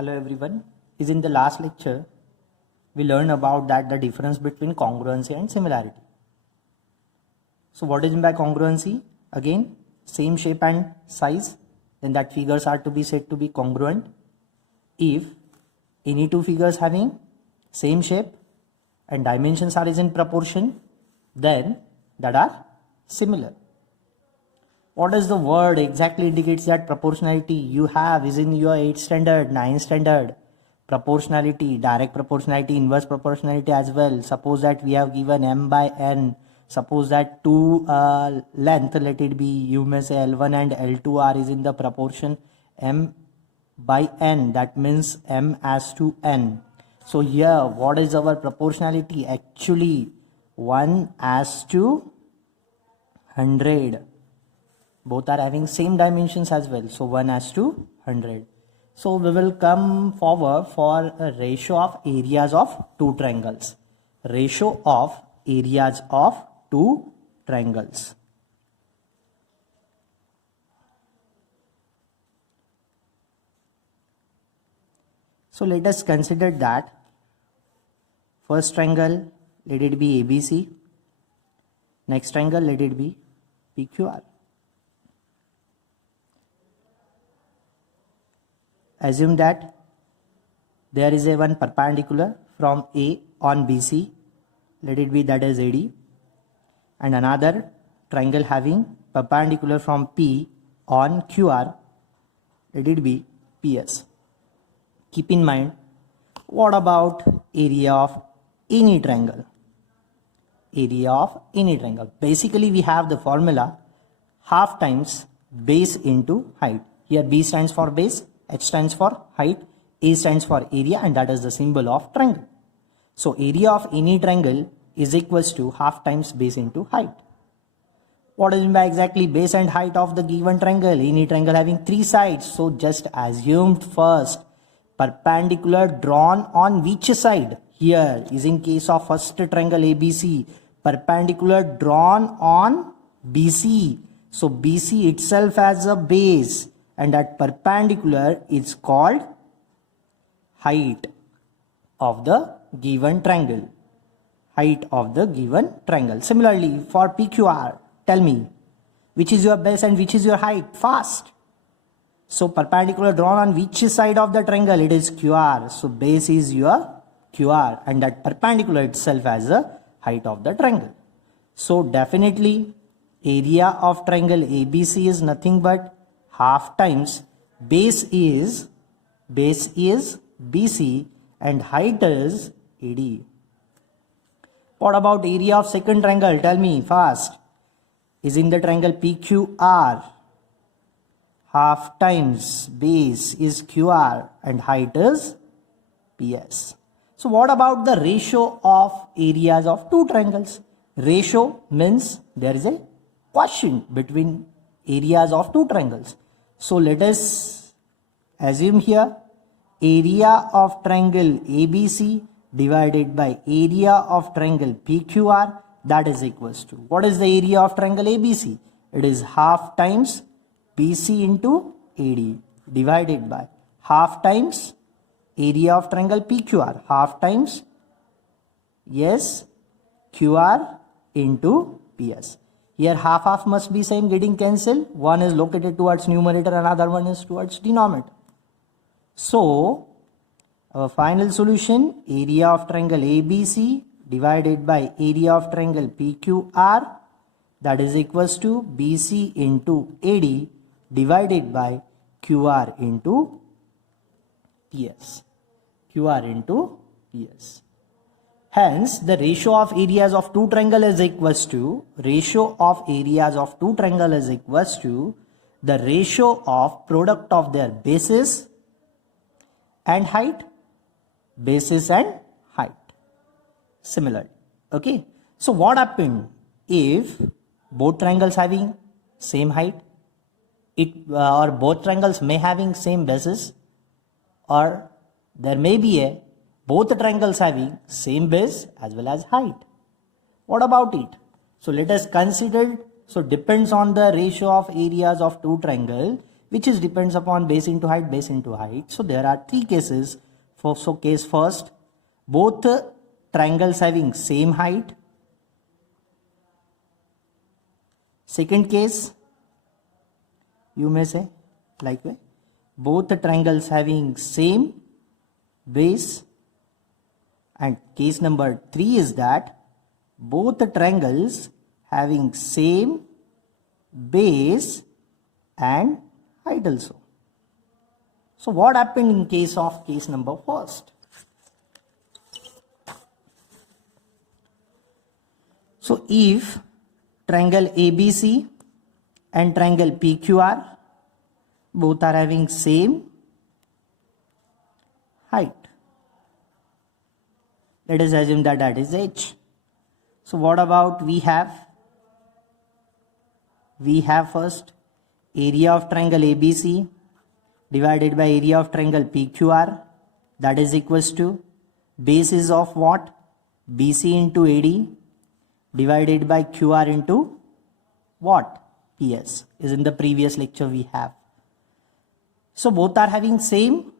Hello everyone. Is in the last lecture we learned about that the difference between congruency and similarity. So what is meant by congruency? Again, same shape and size, then that figures are to be said to be congruent. If any two figures having same shape and dimensions are is in proportion, then that are similar. What does the word exactly indicates that proportionality you have is in your 8th standard, 9th standard? Proportionality, direct proportionality, inverse proportionality as well. Suppose that we have given m by n. Suppose that two length, let it be, you may say L1 and L2 are is in the proportion m by n. That means m as to n. So here, what is our proportionality? Actually, 1 as to 100. Both are having same dimensions as well. So 1 as to 100. So we will come forward for a ratio of areas of two triangles. Ratio of areas of two triangles. So let us consider that first triangle, let it be ABC. Next triangle, let it be PQR. Assume that there is a one perpendicular from A on BC, let it be that is AD, and another triangle having perpendicular from P on QR, let it be PS. Keep in mind, what about area of any triangle? Area of any triangle. Basically, we have the formula half times base into height. Here B stands for base, H stands for height, A stands for area, and that is the symbol of triangle. So area of any triangle is equals to half times base into height. What is meant by exactly base and height of the given triangle? Any triangle having three sides. So just assumed first perpendicular drawn on which side? Here is in case of first triangle ABC, perpendicular drawn on BC. So BC itself as a base, and that perpendicular is called height of the given triangle. Height of the given triangle. Similarly, for PQR, tell me, which is your base and which is your height? Fast. So perpendicular drawn on which side of the triangle? It is QR. So base is your QR, and that perpendicular itself as the height of the triangle. So definitely area of triangle ABC is nothing but half times base is BC and height is AD. What about area of second triangle? Tell me fast. Is in the triangle PQR. Half times base is QR and height is PS. So what about the ratio of areas of two triangles? Ratio means there is a quotient between areas of two triangles. So let us assume here area of triangle ABC divided by area of triangle PQR, that is equals to, what is the area of triangle ABC? It is half times BC into AD divided by half times area of triangle PQR, half times QR into PS. Here half must be same, getting cancelled. One is located towards numerator, another one is towards denominator. So our final solution, area of triangle ABC divided by area of triangle PQR, that is equals to BC into AD divided by QR into PS. QR into PS. Hence, the ratio of areas of two triangle is equals to, ratio of areas of two triangle is equals to the ratio of product of their bases and height, basis and height. Similarly, okay. So what happened if both triangles having same height, or both triangles may having same basis, or there may be both triangles having same base as well as height? What about it? So let us consider, so depends on the ratio of areas of two triangles. which is depends upon base into height, base into height. So there are three cases. So case first, both triangles having same height. Second case, you may say like way, both the triangles having same base. And case number 3 is that both the triangles having same base and height also. So what happened in case of case number first? So if triangle ABC and triangle PQR both are having same height, let us assume that that is H. So what about we have? We have first area of triangle ABC divided by area of triangle PQR, that is equals to basis of what? BC into AD divided by QR into what? PS, is in the previous lecture we have. So both are having same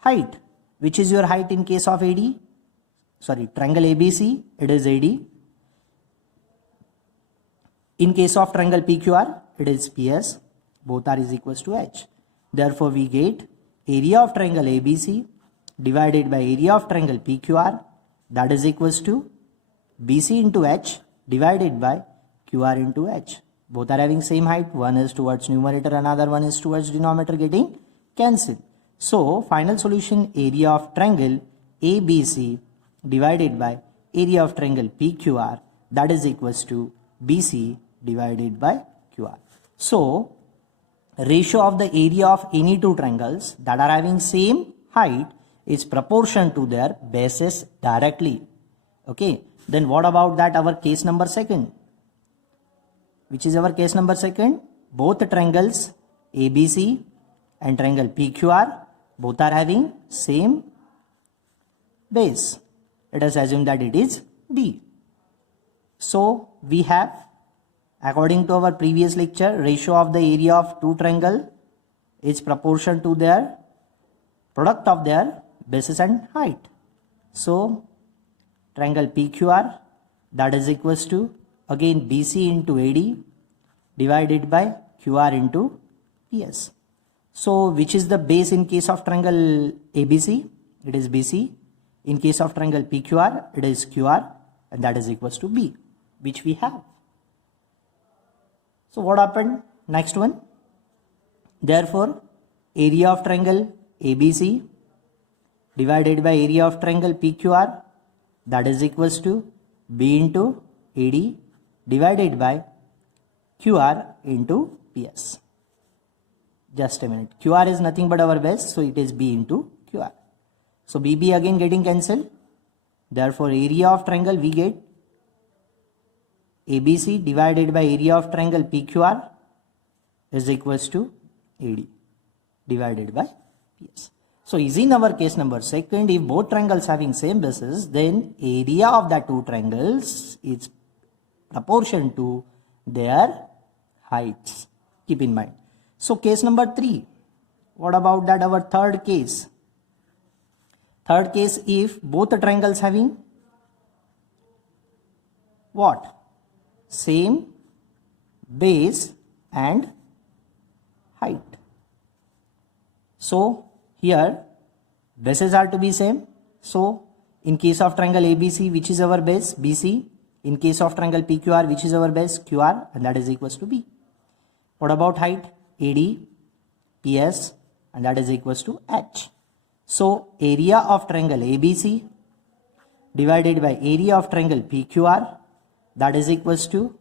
height. Which is your height in case of AD? Sorry, triangle ABC, it is AD. In case of triangle PQR, it is PS. Both are is equals to H. Therefore, we get area of triangle ABC divided by area of triangle PQR, that is equals to BC into H divided by QR into H. Both are having same height. One is towards numerator, another one is towards denominator, getting cancelled. So final solution, area of triangle ABC divided by area of triangle PQR, that is equals to BC divided by QR. So ratio of the area of any two triangles that are having same height is proportion to their bases directly. Okay, then what about that our case number second? Which is our case number second? Both triangles ABC and triangle PQR both are having same base. Let us assume that it is D. So we have, according to our previous lecture, ratio of the area of two triangle is proportion to their product of their bases and height. So triangle PQR, that is equals to again BC into AD divided by QR into PS. So which is the base in case of triangle ABC? It is BC. In case of triangle PQR, it is QR, and that is equals to B, which we have. So what happened? Next one. Therefore, area of triangle ABC divided by area of triangle PQR, that is equals to B into AD divided by QR into PS. Just a minute. QR is nothing but our base, so it is B into QR. So BB again getting cancelled. Therefore, area of triangle we get ABC divided by area of triangle PQR is equals to AD divided by PS. So is in our case number second, if both triangles having same bases, then area of the two triangles is proportion to their heights. Keep in mind. So case number 3. What about that our third case? Third case, if both the triangles having what? Same base and height. So here bases are to be same. So in case of triangle ABC, which is our base? BC. In case of triangle PQR, which is our base? QR, and that is equals to B. What about height? AD, PS, and that is equals to H. So area of triangle ABC divided by area of triangle PQR, that is equals to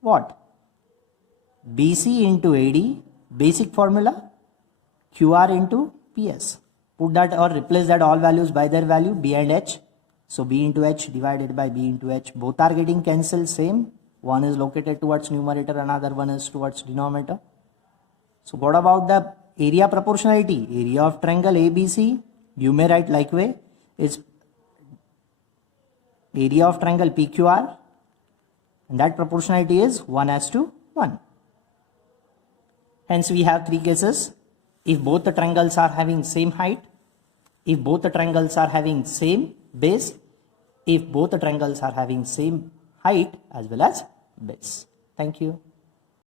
what? BC into AD, basic formula, QR into PS. Put that or replace that all values by their value, B and H. So B into H divided by B into H. Both are getting cancelled same. One is located towards numerator, another one is towards denominator. So what about the area proportionality? Area of triangle ABC, you may write like way, is area of triangle PQR, and that proportionality is 1:1. Hence we have three cases. If both the triangles are having same height, if both the triangles are having same base, if both the triangles are having same height as well as base. Thank you.